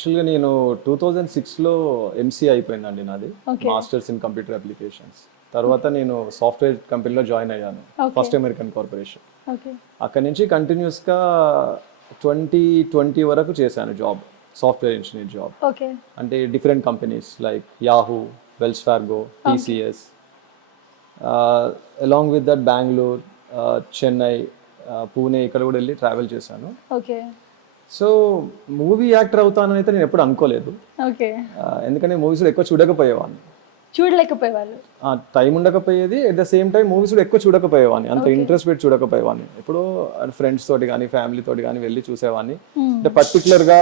యాక్చువల్గా నేను 2006లో ఎంసీఏ అయిపోయిందండి నాది, Okay. Masters in computer applications. తర్వాత నేను సాఫ్ట్వేర్ కంపెనీలో జాయిన్ అయ్యాను, Okay. First American corporation. Okay అక్కడి నుంచి కంటిన్యూస్గా 2020 వరకు చేశాను job, software engineer job. Okay అంటే different companies like Yahoo, Wells Fargo, TCS. Along with that Bengaluru, Chennai, Pune ఇక్కడ కూడా వెళ్ళి ట్రావెల్ చేశాను. ఓకే సో మూవీ యాక్టర్ అవుతానని అయితే నేను ఎప్పుడు అనుకోలేదు. ఓకే ఎందుకంటే మూవీస్ ఎక్కువ చూడకపోయేవాడిని, చూడలేకపోయేవాళ్ళు. టైం ఉండకపోయేది. At the same time movies కూడా ఎక్కువ చూడకపోయేవాడిని, అంత ఇంట్రెస్ట్ పెట్టి చూడకపోయేవాడిని. ఎప్పుడో ఫ్రెండ్స్ తోటి కానీ ఫ్యామిలీ తోటి కానీ వెళ్ళి చూసేవాడిని. అంటే పర్టికులర్గా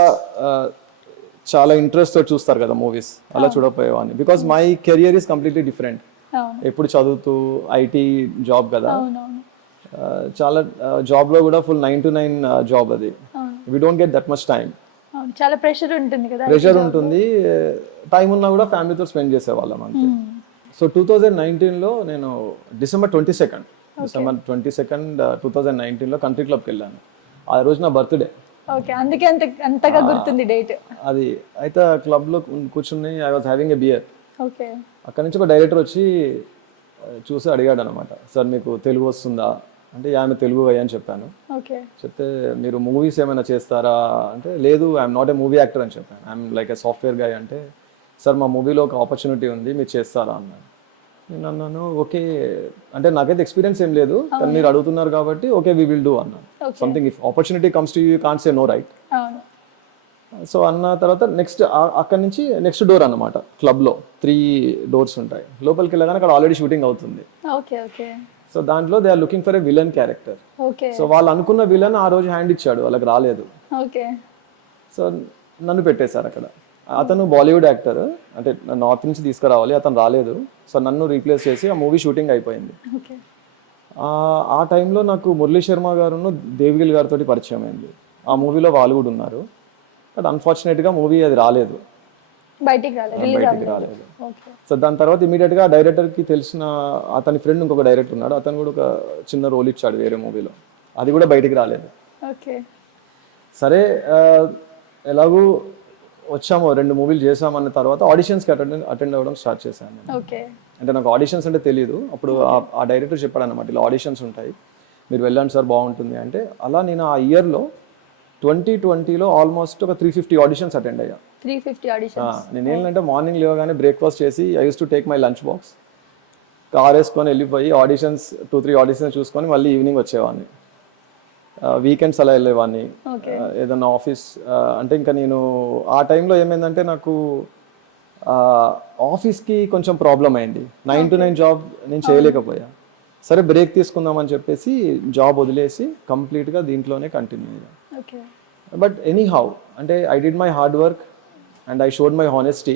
చాలా ఇంట్రెస్ట్ తోటి చూస్తారు కదా మూవీస్, అలా చూడకపోయేవాడిని. Because my career is completely different. అవును ఎప్పుడు చదువుతూ ఐటీ జాబ్ కదా, అవునవును చాలా జాబ్లో కూడా ఫుల్ 9 to 9 జాబ్ అది. అవును we don't get that much time, అవును చాలా ప్రెషర్ ఉంటుంది కదా. ప్రెషర్ ఉంటుంది. టైం ఉన్నా కూడా ఫ్యామిలీతో స్పెండ్ చేసేవాళ్ళం అంతే. సో 2019లో నేను డిసెంబర్ 22, 2019లో కంట్రీ క్లబ్కి వెళ్ళాను. ఆ రోజు నా బర్త్డే. ఓకే అందుకే అంతగా గుర్తుంది డేట్. అది అయితే క్లబ్లో కూర్చుని I was having a beer. Okay అక్కడ నుంచి ఒక డైరెక్టర్ వచ్చి చూసి అడిగాడు అనమాట, సార్ మీకు తెలుగు వస్తుందా అంటే, ఆమె తెలుగు అయ్యా అని చెప్పాను. ఓకే చెప్తే మీరు మూవీస్ ఏమైనా చేస్తారా అంటే, లేదు I'm not a movie actor అని చెప్పాను, I'm like A software guy. అంటే, సార్ మా మూవీలో ఒక ఆపర్చునిటీ ఉంది, మీరు చేస్తారా అన్నాను. నేను అన్నాను ఓకే, అంటే నాకైతే ఎక్స్పీరియన్స్ ఏం లేదు, కానీ మీరు అడుగుతున్నారు కాబట్టి ఓకే వీ విల్ డూ అన్నాను. Something if opportunity comes to you can't say no, right? అవును సో అన్న తర్వాత నెక్స్ట్ అక్కడి నుంచి నెక్స్ట్ డోర్ అన్నమాట. క్లబ్లో 3 doors ఉంటాయి. లోపలికి వెళ్ళగానే అక్కడ ఆల్రెడీ షూటింగ్ అవుతుంది. ఓకే ఓకే సో దాంట్లో they are looking for a villain character. Okay so వాళ్ళు అనుకున్న విలన్ ఆ రోజు హ్యాండ్ ఇచ్చాడు, వాళ్ళకి రాలేదు. ఓకే సో నన్ను పెట్టేశారు అక్కడ. అతను బాలీవుడ్ యాక్టర్, అంటే నార్త్ నుంచి తీసుకురావాలి, అతను రాలేదు. సో నన్ను రీప్లేస్ చేసి ఆ మూవీ షూటింగ్ అయిపోయింది. ఓకే ఆ టైంలో నాకు మురళీ శర్మ గారును దేవిగిల్ గారితో పరిచయం అయింది. ఆ మూవీలో వాళ్ళు కూడా ఉన్నారు. బట్ అన్ఫార్చునేట్గా మూవీ అది రాలేదు, బయటికి రాలేదు. ఓకే సో దాని తర్వాత ఇమీడియట్గా డైరెక్టర్కి తెలిసిన అతని ఫ్రెండ్ ఇంకొక డైరెక్టర్ ఉన్నాడు, అతను కూడా ఒక చిన్న రోల్ ఇచ్చాడు వేరే మూవీలో, అది కూడా బయటికి రాలేదు. ఓకే సరే ఎలాగూ వచ్చాము, 2 మూవీలు చేసామన్న తర్వాత ఆడిషన్స్కి అటెండ్ అవ్వడం స్టార్ట్ చేశాను నేను. ఓకే అంటే నాకు ఆడిషన్స్ అంటే తెలియదు. అప్పుడు ఆ డైరెక్టర్ చెప్పాడు అనమాట, ఇలా ఆడిషన్స్ ఉంటాయి, మీరు వెళ్ళండి సార్ బాగుంటుంది అంటే. అలా నేను ఆ ఇయర్లో 2020లో ఆల్మోస్ట్ ఒక 350 ఆడిషన్స్ అటెండ్ అయ్యా. 350 ఆడిషన్స్. నేను ఏంటంటే మార్నింగ్ లేవగానే బ్రేక్ఫాస్ట్ చేసి I use to take my lunch box, car వేసుకొని వెళ్ళిపోయి ఆడిషన్స్ 2-3 ఆడిషన్స్ చూసుకొని మళ్ళీ ఈవినింగ్ వచ్చేవాడిని. వీకెండ్స్ అలా వెళ్ళేవాడిని. ఏదన్నా ఆఫీస్ అంటే ఇంకా నేను ఆ టైంలో ఏమైందంటే నాకు ఆఫీస్కి కొంచెం ప్రాబ్లం అయింది. 9 to 9 జాబ్ నేను చేయలేకపోయా. సరే బ్రేక్ తీసుకుందామని చెప్పేసి జాబ్ వదిలేసి కంప్లీట్గా దీంట్లోనే కంటిన్యూ అయ్యా. ఓకే బట్ ఎనీ హౌ అంటే I did my hard work and I showed my honesty.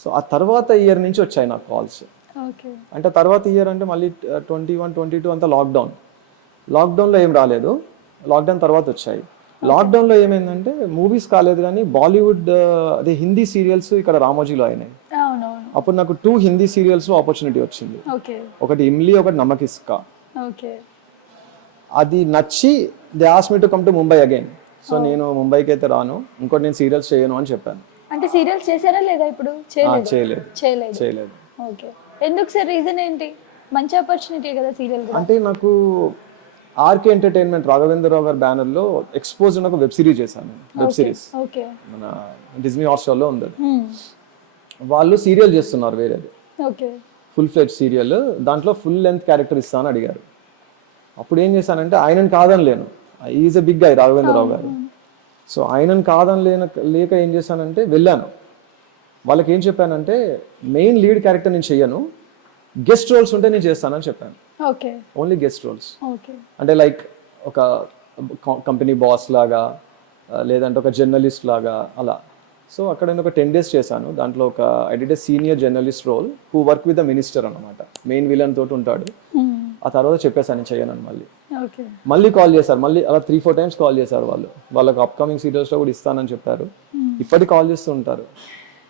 So ఆ తర్వాత ఇయర్ నుంచి వచ్చాయి నాకు కాల్స్. ఓకే అంటే తర్వాత ఇయర్ అంటే మళ్ళీ 21, 22 అంతా లాక్డౌన్లో ఏం రాలేదు, లాక్డౌన్ తర్వాత వచ్చాయి. లాక్డౌన్లో ఏమైందంటే మూవీస్ కాలేదు కానీ బాలీవుడ్ అదే హిందీ సీరియల్స్ ఇక్కడ రామోజీలో అయినాయి. అవునవును అప్పుడు నాకు 2 హిందీ సీరియల్స్లో ఆపర్చునిటీ వచ్చింది. ఓకే ఒకటి ఇమ్లీ, ఒకటి నమక్ ఇస్కా. ఓకే అది నచ్చి they ask me to come to Mumbai again. So నేను ముంబైకి అయితే రాను, ఇంకోటి నేను సీరియల్స్ చేయను అని చెప్పాను. అంటే సీరియల్స్ చేశారా లేదా ఇప్పుడు? చేయలేదు. ఓకే ఎందుకు సార్, రీజన్ ఏంటి? మంచి ఆపర్చునిటీ కదా సీరియల్ కూడా. అంటే నాకు ఆర్కే ఎంటర్టైన్మెంట్ రాఘవేంద్రరావు గారి బ్యానర్లో ఎక్స్పోజ్ అని ఒక వెబ్ సిరీస్ చేశాను, వెబ్ సిరీస్ ఓకే మన డిజ్నీ హాట్స్టార్లో ఉంది. వాళ్ళు సీరియల్ చేస్తున్నారు వేరేది, ఓకే ఫుల్ ఫ్లెడ్జ్ సీరియల్. దాంట్లో ఫుల్ లెంత్ క్యారెక్టర్ ఇస్తాను అడిగారు. అప్పుడు ఏం చేశానంటే ఆయనను కాదని లేను, ఈజ్ ఎ బిగ్ గై రాఘవేంద్రరావు గారు. సో ఆయనను కాదని లేక ఏం చేశానంటే వెళ్ళాను. వాళ్ళకి ఏం చెప్పానంటే మెయిన్ లీడ్ క్యారెక్టర్ నేను చెయ్యను, గెస్ట్ రోల్స్ ఉంటే నేను చేస్తానని చెప్పాను. Okay only guest roles. Okay అంటే లైక్ ఒక కంపెనీ బాస్ లాగా, లేదంటే ఒక జర్నలిస్ట్ లాగా అలా. సో అక్కడ నేను ఒక 10 days చేశాను. దాంట్లో ఒక I did a senior journalist role who work with the minister అనమాట, మెయిన్ విలన్ తోటి ఉంటాడు. ఆ తర్వాత చెప్పేసాను నేను చెయ్యనని. మళ్ళీ కాల్ చేశారు, మళ్ళీ అలా 3-4 times కాల్ చేశారు వాళ్ళు. వాళ్ళకి అప్కమింగ్ సీరియల్స్లో కూడా ఇస్తానని చెప్పారు, ఇప్పటికి కాల్ చేస్తూ ఉంటారు.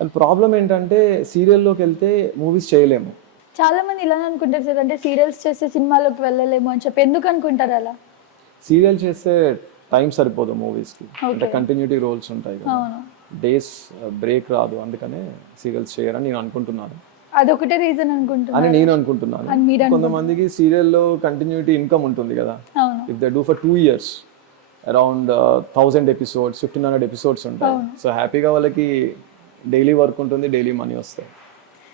అండ్ ప్రాబ్లం ఏంటంటే సీరియల్లోకి వెళ్తే మూవీస్ చేయలేము. చాలా మంది ఇలా అనుకుంటారు సార్, అంటే సీరియల్స్ చేస్తే సినిమాలోకి వెళ్ళలేము అని చెప్పి. ఎందుకు అనుకుంటారు అలా? సీరియల్ చేస్తే టైం సరిపోదు మూవీస్కి, అంటే కంటిన్యూటీ రోల్స్ ఉంటాయి కదా. డేస్ బ్రేక్ రాదు, అందుకనే సీరియల్స్ చేయరని నేను అనుకుంటున్నాను అదొకటే రీజన్ అనుకుంటున్నాను అని నేను అనుకుంటున్నాను. అని మీరు కొంతమందికి సీరియల్లో కంటిన్యూటీ ఇన్కమ్ ఉంటుంది కదా, అవును if they do for 2 years around 1000 episodes 1500 episodes ఉంటాయి. సో హ్యాపీగా వాళ్ళకి డైలీ వర్క్ ఉంటుంది, డైలీ మనీ వస్తాయి.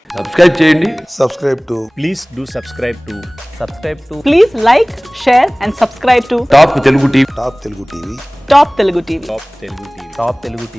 సబ్స్క్రైబ్ చేయండి. subscribe to Please do subscribe to Please like, share and subscribe to top Telugu TV. Top Telugu TV. Top Telugu TV. Top Telugu TV.